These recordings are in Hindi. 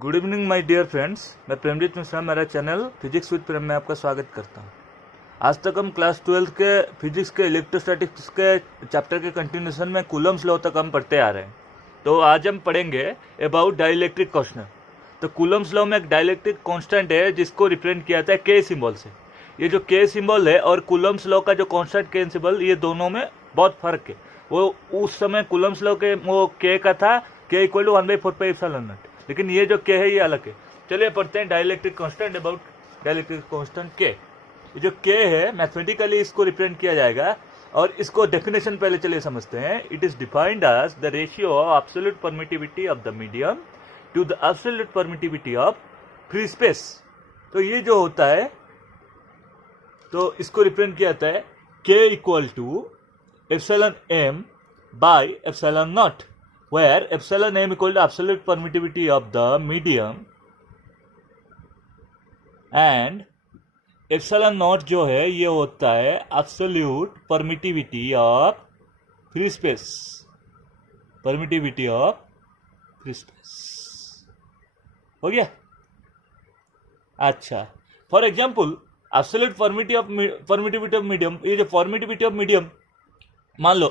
Good evening my dear friends, मैं प्रेमजीत मिश्रा, मेरा चैनल फिजिक्स विद प्रेम में आपका स्वागत करता हूं। आज तक हम क्लास 12 के फिजिक्स के इलेक्ट्रोस्टैटिक्स के चैप्टर के कंटिन्यूशन में कूलम्स लॉ तक हम पढ़ते आ रहे हैं। तो आज हम पढ़ेंगे अबाउट डाइलेक्ट्रिक कांस्टेंट। तो कूलम्स लॉ में एक डाइलेक्ट्रिक कांस्टेंट है जिसको रिप्रेजेंट किया जाता है के सिंबल से। ये जो के सिंबल है और कूलम्स लॉ का जो कांस्टेंट के सिंबल, ये दोनों में बहुत फर्क है। वो उस समय कूलम्स लॉ के वो के का था के इक्वल टू 1/4πε0, लेकिन ये जो के है ये अलग है। चलिए पढ़ते हैं dielectric constant about dielectric constant के। ये जो के है मैथमेटिकली इसको रिप्रेजेंट किया जाएगा और इसको डेफिनेशन पहले चलिए समझते हैं। It is defined as the ratio of absolute permittivity of the medium to the absolute permittivity of free space. तो ये जो होता है तो इसको रिप्रेजेंट किया जाता है के equal to epsilon M by epsilon naught, where epsilon m equal to absolute permittivity of the medium and epsilon naught जो है ये होता है absolute permittivity of free space, permittivity of free space। हो गया? अच्छा, for example absolute permittivity of medium, ये जो permittivity of medium, मान लो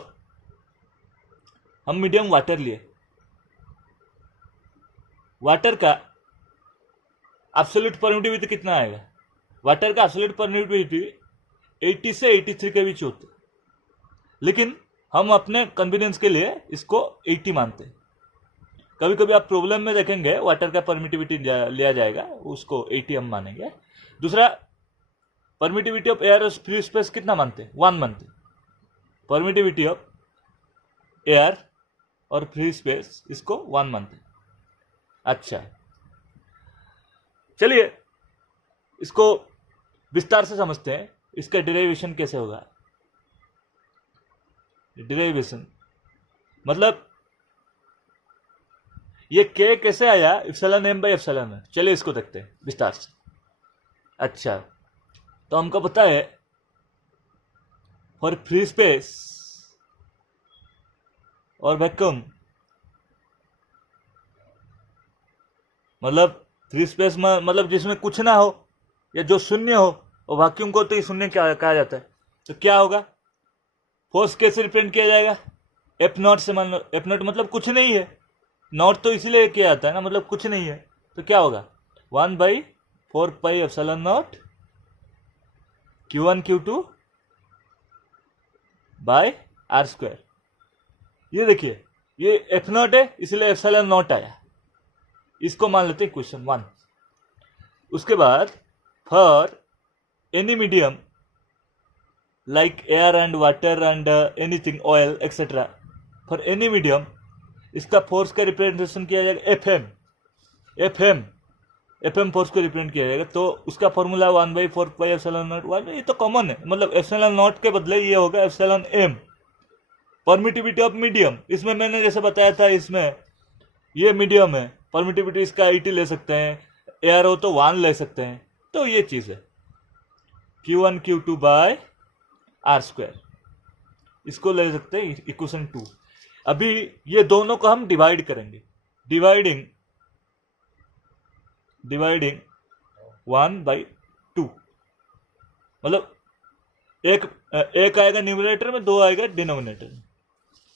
हम मीडियम वाटर लिए, वाटर का एब्सोल्यूट परमिटिविटी कितना आएगा? वाटर का एब्सोल्यूट परमिटिविटी 80 से 83 के बीच होता है, लेकिन हम अपने कन्वीनियंस के लिए इसको 80 मानते हैं। कभी कभी आप प्रॉब्लम में देखेंगे वाटर का परमिटिविटी लिया जाएगा, उसको 80 हम मानेंगे। दूसरा, परमिटिविटी ऑफ एयर और फ्री स्पेस कितना मानते हैं? 1 मानते हैं। परमिटिविटी ऑफ एयर और फ्री स्पेस इसको 1 मानते हैं। अच्छा, चलिए इसको विस्तार से समझते हैं। इसका डेरिवेशन कैसे होगा? डेरिवेशन मतलब ये के कैसे आया epsilon M by epsilon M. चलिए इसको देखते हैं विस्तार से। अच्छा, तो हमको पता है फॉर फ्री स्पेस और वैक्यूम, मतलब फ्री स्पेस में मतलब जिसमें कुछ ना हो या जो शून्य हो, और वैक्यूम को तो ये शून्य क्या कहा जाता है। तो क्या होगा? फोर्स कैसे रिप्रेजेंट किया जाएगा? एफ नॉट से। मान लो एफ नॉट मतलब कुछ नहीं है, नॉट तो इसलिए किया जाता है ना, मतलब कुछ नहीं है। तो क्या होगा? 1/4πε0 Q1 Q2 बाय r²। ये देखिए, ये एफ नॉट है इसलिए एप्सिलॉन नॉट आया। इसको मान लेते हैं क्वेश्चन 1। उसके बाद for any medium like air and water and anything, oil etcetera, for any medium इसका फोर्स का रिप्रेजेंटेशन किया जाएगा एफ एम फोर्स को रिप्रेजेंट किया जाएगा। तो उसका फॉर्मूला 1/4πε0। ये तो कॉमन है, मतलब एप्सिलॉन नॉट के बदले ये होगा epsilon M. Permittivity of medium, इसमें मैंने जैसे बताया था, इसमें ये मीडियम है, परमिटिविटी इसका 80 ले सकते हैं, एयर हो तो 1 ले सकते हैं। तो ये चीज है Q1 Q2 बाय r², इसको ले सकते हैं इक्वेशन 2। अभी ये दोनों को हम डिवाइड करेंगे, डिवाइडिंग 1/2, मतलब एक आएगा न्यूमरेटर में, 2 आएगा डिनोमिनेटर में।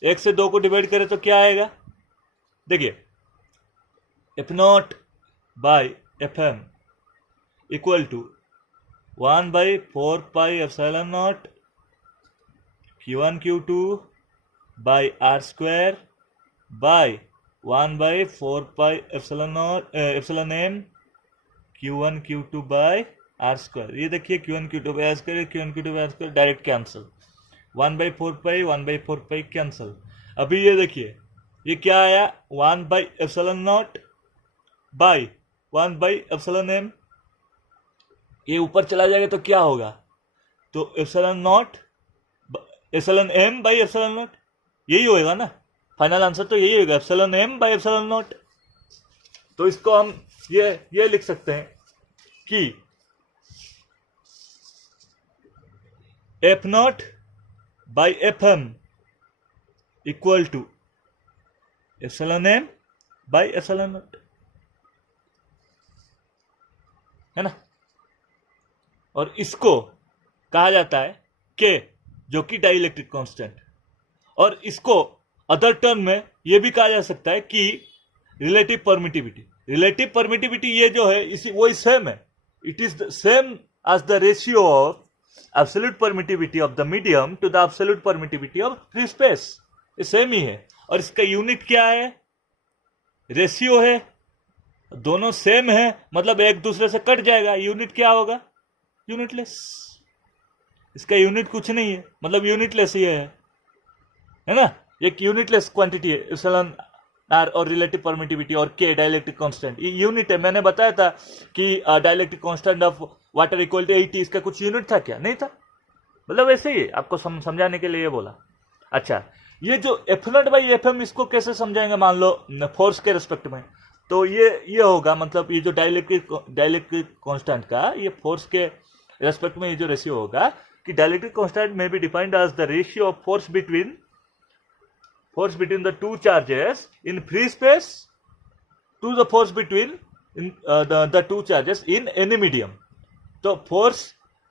1 से 2 को डिवाइड करें तो क्या आएगा? देखिए, F naught by F M equal to 1/4πε0 Q1 Q2 by r² by 1/4πε0 Q1 Q2 by r²। ये देखिए Q1 Q2 by r², Q1 Q2 by r² direct cancel, 1/4π cancel. अभी ये देखिए, ये क्या आया? 1/ε0 बाय 1/ε m। ये ऊपर चला जाएगा तो क्या होगा? तो एप्सिलॉन m बाय ε0, यही होएगा ना। फाइनल आंसर तो यही होगा, एप्सिलॉन m बाय ε0। तो इसको हम ये लिख सकते हैं कि F naught by F M equal to epsilon m by epsilon naught. है ना। और इसको कहा जाता है के, जो कि डाइलेक्ट्रिक कांस्टेंट। और इसको अदर टर्म में यह भी कहा जा सकता है कि रिलेटिव परमिटिविटी। रिलेटिव परमिटिविटी ये जो है इसी वही सेम है, it is same as the ratio of absolute permittivity of the medium to the absolute permittivity of free space. ये सेम ही है। और इसका यूनिट क्या है? रेशियो है। दोनों सेम है, मतलब एक दूसरे से कट जाएगा। यूनिट क्या होगा? यूनिटलेस। इसका यूनिट कुछ नहीं है, मतलब यूनिटलेस ही है ना। एक यूनिटलेस क्वांटिटी है एप्सिलॉन आर, और रिलेटिव परमिटिविटी और के डाइलेक्ट्रिक कांस्टेंट ये यूनिट है। मैंने बताया था कि dielectric constant of water equal to 80, इसका कुछ यूनिट था क्या? नहीं था, मतलब ऐसे ही आपको समझाने के लिए बोला। अच्छा, ये जो F0 बाई FM इसको कैसे समझाएंगे? मान लो फोर्स के रिस्पेक्ट में, तो ये होगा, मतलब ये जो डाइलेक्ट्रिक कांस्टेंट का ये फोर्स के रेस्पेक्ट में ये जो रेशियो होगा कि डाइलेक्ट्रिक कांस्टेंट में be defined as the ratio of force between the two charges in free space to the force between the two charges in any medium. तो force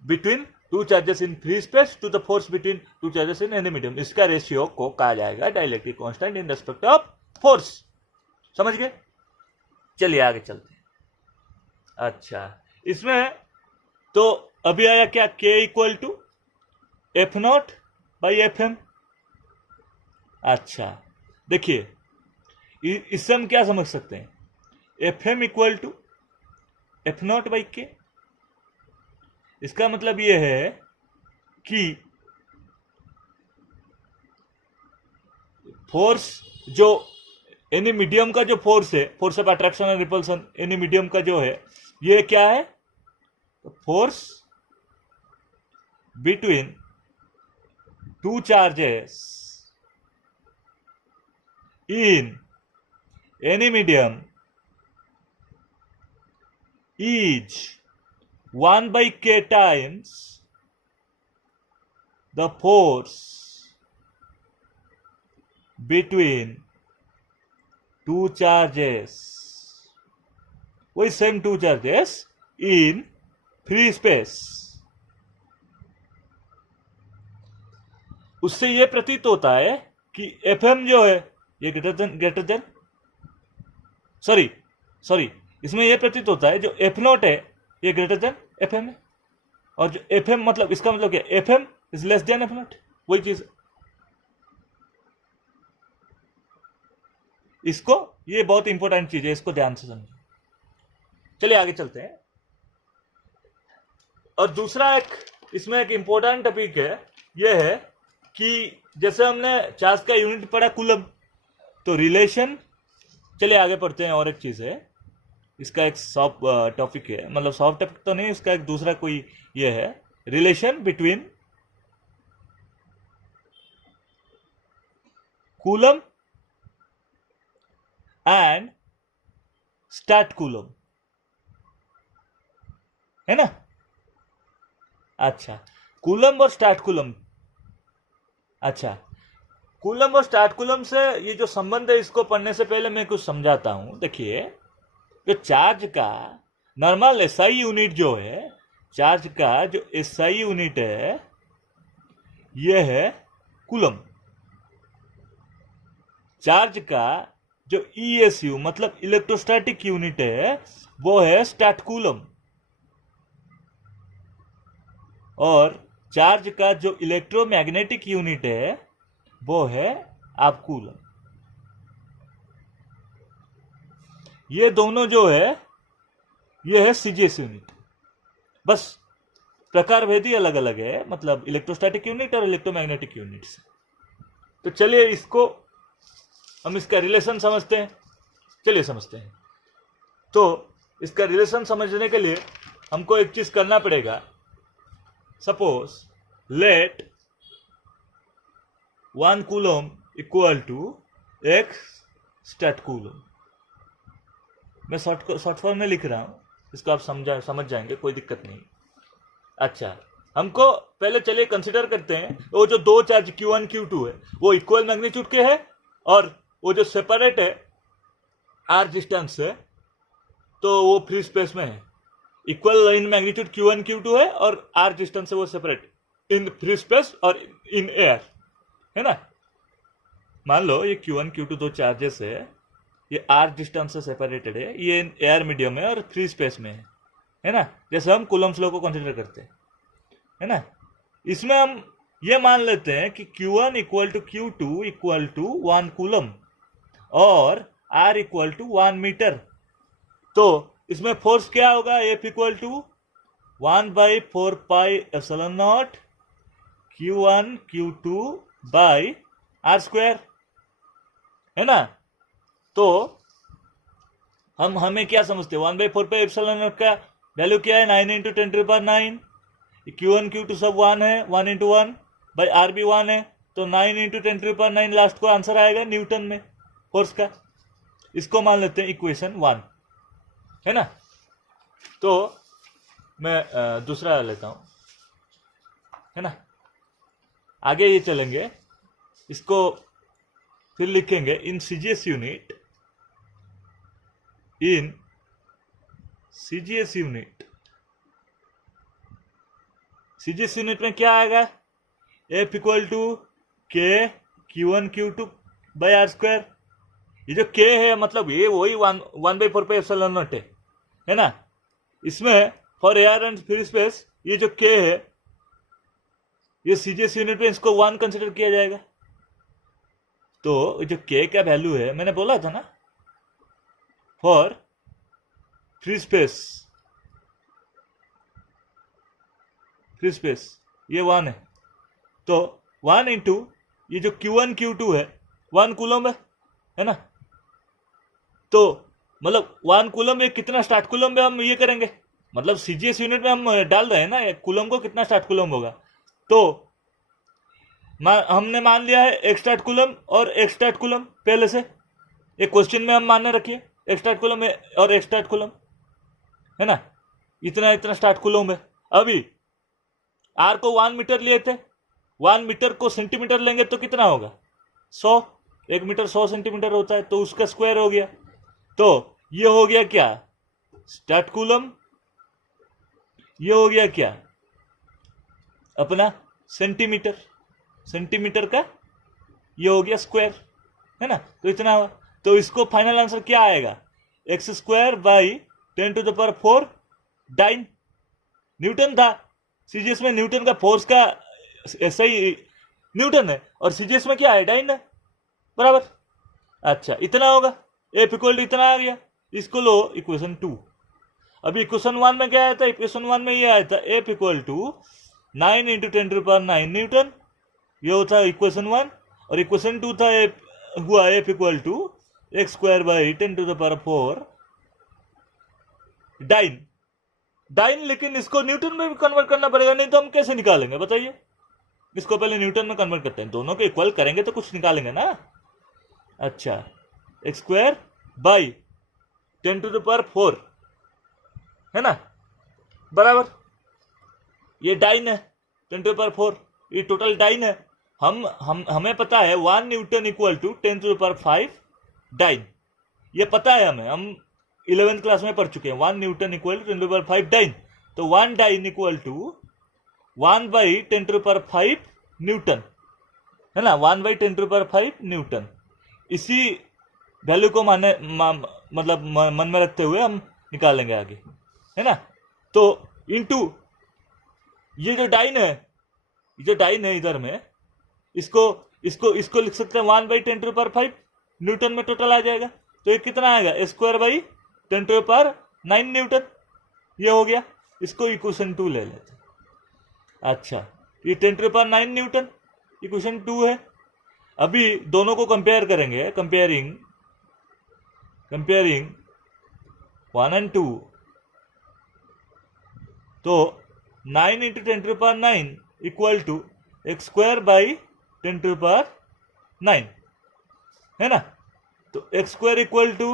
between two charges in free space to the force between two charges in any medium, इसका रेशियो को कहा जाएगा dielectric constant in respect of force. समझ गए? चलिए आगे चलते हैं। अच्छा, इसमें तो अभी आया क्या? K equal to F0 by FM। अच्छा, देखिए इससे हम क्या समझ सकते हैं? FM equal to F0 by के। इसका मतलब यह है कि फोर्स जो एनी मीडियम का जो फोर्स है, फोर्स ऑफ अट्रैक्शन और रिपल्सन एनी मीडियम का जो है, ये क्या है? Force between two charges in any medium is 1 by k times the force between two charges, वही same two charges in free space. उससे यह प्रतीत होता है कि FM जो है ये ग्रेटर देन सॉरी इसमें यह प्रतीत होता है जो F0 है ये ग्रेटर देन FM है, और जो FM मतलब इसका मतलब क्या? FM is less than F0, वही चीज। इसको, ये बहुत इंपॉर्टेंट चीज है, इसको ध्यान से समझिए। चलिए आगे चलते हैं। और दूसरा इसमें एक इंपॉर्टेंट टॉपिक है, यह है कि जैसे हमने चार्ज का यूनिट पढ़ा कूलम, तो रिलेशन, चलिए आगे पढ़ते हैं। और एक चीज है, इसका एक सॉफ्ट टॉपिक है, मतलब सॉफ्ट टॉपिक तो नहीं, इसका एक दूसरा कोई ये है, relation between coulomb and start coulomb, है ना। अच्छा, कूलम और स्टार्ट कूलम। अच्छा, कूलम और स्टार्ट कूलम से ये जो संबंध है, इसको पढ़ने से पहले मैं कुछ समझाता हूं। देखिए, जो चार्ज का नॉर्मल एसआई यूनिट जो है, चार्ज का जो एसआई यूनिट है, यह है कूलम। चार्ज का जो ईएसयू मतलब इलेक्ट्रोस्टैटिक यूनिट है, वो है स्टार्ट कूलम। और चार्ज का जो इलेक्ट्रोमैग्नेटिक यूनिट है, वो है आप कूलम। ये दोनों जो है, ये है सीजीएस यूनिट। बस प्रकार भेदी अलग अलग है, मतलब इलेक्ट्रोस्टैटिक यूनिट और इलेक्ट्रोमैग्नेटिक यूनिट से। तो चलिए इसको हम इसका रिलेशन समझते हैं। चलिए समझते हैं। तो इसका रिलेशन समझने के लिए हमको एक चीज करना पड़ेगा। Suppose let 1 coulomb equal to x start coulomb. मैं शॉर्ट फॉर्म में लिख रहा हूं, इसको आप समझ जाएंगे, कोई दिक्कत नहीं। अच्छा, हमको पहले चलिए कंसिडर करते हैं, वो जो दो चार्ज Q1 Q2 है, वो इक्वल मैग्नीट्यूड के है, और वो जो सेपरेट है r डिस्टेंस से, तो वो फ्री स्पेस में है। Equal in magnitude Q1 Q2 है और r डिस्टेंस है वो सेपरेट इन फ्री स्पेस और इन एयर, है ना। मान लो ये Q1 Q2 दो चार्जेस है, ये r डिस्टेंस से सेपरेटेड है, ये एयर मीडियम में और फ्री स्पेस में है ना, जैसे हम कूलम्स लॉ को कंसीडर करते हैं, है ना। इसमें हम ये मान लेते हैं कि Q1 equal to Q2 equal to 1 coulomb और R इक्वल टू 1 मीटर। तो इसमें फोर्स क्या होगा, F equal to 1/4 pi epsilon naught Q1 Q2 by R square, है ना। तो हमें क्या समझते हैं, 1/4 पाई एप्सिलॉन नॉट का वैल्यू क्या है, 9 × 10⁹। Q1 Q2 सब 1 है, 1 × 1 बाई R भी 1 है, तो 9 × 10⁹ लास्ट को आंसर आएगा न्यूटन में फोर्स का। इसको मान लेते हैं इक्वेशन 1, है ना। तो मैं दूसरा लेता हूं, है ना। आगे ये चलेंगे, इसको फिर लिखेंगे in CGS unit, in CGS unit. CGS unit में क्या आएगा, F equal to K Q1 Q2 by R square. ये जो K है मतलब ये वही 1/4 पाई एप्सिलॉन नॉट है ना। इसमें for air and free space ये जो K है, ये CGS यूनिट में इसको 1 कंसिडर किया जाएगा। तो जो K का वैल्यू है, मैंने बोला था ना, फॉर फ्री स्पेस ये 1 है। तो 1 इंटू ये जो Q1 Q2 है 1 कूलम है ना। तो मतलब 1 कूलम में कितना स्टार्ट कूलम में हम ये करेंगे, मतलब CGS यूनिट में हम डाल रहे हैं ना कूलम को, कितना स्टार्ट कूलम होगा। तो हमने मान लिया है एक स्टार्ट कूलम और एक स्टार्ट कूलम पहले से, एक क्वेश्चन में हम मानने रखिए एक स्टार्ट कूलम और एक स्टार्ट कूलम, है ना। इतना स्टार्ट कूलम है। अभी R को 1 मीटर लिए थे, 1 मीटर को सेंटीमीटर लेंगे तो कितना होगा, 100। 1 मीटर 100 सेंटीमीटर होता है, तो उसका स्क्वायर हो गया। तो ये हो गया क्या, स्टार्ट कूलम, ये हो गया क्या अपना सेंटीमीटर का ये हो गया स्क्वायर, है ना। तो इतना हुआ। तो इसको फाइनल आंसर क्या आएगा, x² बाई 10⁴ डाइन। न्यूटन था, CGS में न्यूटन का फोर्स का ऐसा ही न्यूटन है और CGS में क्या है, डाइन है, बराबर। अच्छा इतना होगा, F इक्वल टू इतना आ गया। इसको लो इक्वेशन 2। अभी इक्वेशन 1 में क्या आया था, इक्वेशन 1 में ये आया था F इक्वल टू 9 × 10⁹ न्यूटन, ये होता है इक्वेशन 1। और इक्वेशन 2 था हुआ F equal to x² by 10⁴ dyne. लेकिन इसको न्यूटन में भी कन्वर्ट करना पड़ेगा, नहीं तो हम कैसे निकालेंगे बताइए। इसको पहले न्यूटन में कन्वर्ट करते हैं, दोनों को इक्वल करेंगे तो कुछ निकालेंगे ना। अच्छा x² बाई 10⁴, है ना, बराबर। ये डाइन है 10⁴, ये टोटल डाइन है। हमें पता है 1 न्यूटन इक्वल टू 10⁵ डाइन, ये पता है हमें, हम 11th क्लास में पढ़ चुके हैं। 1 न्यूटन इक्वल टू 10⁵ डाइन। तो 1 डाइन इक्वल टू 1/10⁵ न्यूटन, है ना, 1/10⁵ न्यूटन। इसी वैल्यू को मतलब मन में रखते हुए हम निकालेंगे आगे, है ना। तो इनटू ये जो डाइन है इधर में, इसको लिख सकते हैं 1/10⁵ न्यूटन में टोटल आ जाएगा। तो ये कितना आएगा, x² बाई 10⁹ न्यूटन, ये हो गया। इसको इक्वेशन 2 ले लेते हैं। अच्छा ये 10⁹ न्यूटन इक्वेशन 2 है। अभी दोनों को कंपेयर करेंगे, कंपेयरिंग 1 और 2। तो 9 × 10⁹ इक्वल टू x² बाई 10⁹, है ना। तो x² इक्वल टू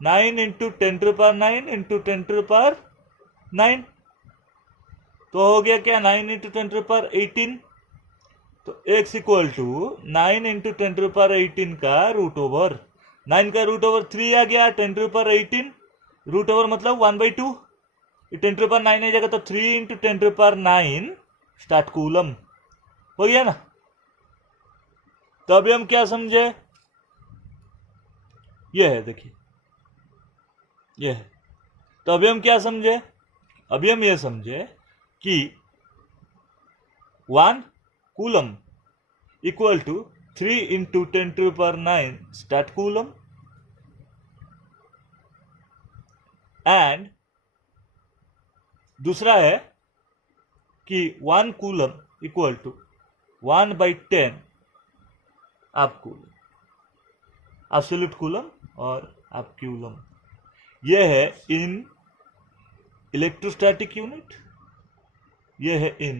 9 × 10⁹ इंटू 10⁹। तो हो गया क्या, 9 × 10⁸18। तो x इक्वल टू 9 × 10⁸18 का रूट ओवर 9 का रूट ओवर 3 आ गया, 10⁸18 रूट ओवर मतलब 1/2, ये 10⁹ आ जाएगा तो 3 × 10⁹ स्टार्ट कूलम हो गया ना। तो अभी हम क्या समझे, ये है देखिए, ये है। तो अभी हम क्या समझे, अभी हम ये समझे कि 1 coulomb equal to 3 × 10⁹ statcoulomb and दूसरा है कि 1 कूलम इक्वल टू 1/10 आप कूलम, एब्सोल्यूट कूलम और आप कूलम। यह है इन इलेक्ट्रोस्टैटिक यूनिट, यह है इन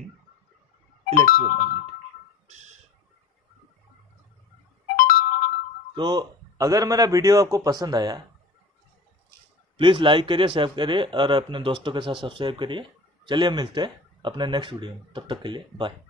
इलेक्ट्रोमैग्नेटिक यूनिट। तो अगर मेरा वीडियो आपको पसंद आया प्लीज़ लाइक करिए, शेयर करिए और अपने दोस्तों के साथ सब्सक्राइब करिए। चलिए मिलते हैं अपने नेक्स्ट वीडियो में, तब तक के लिए बाय।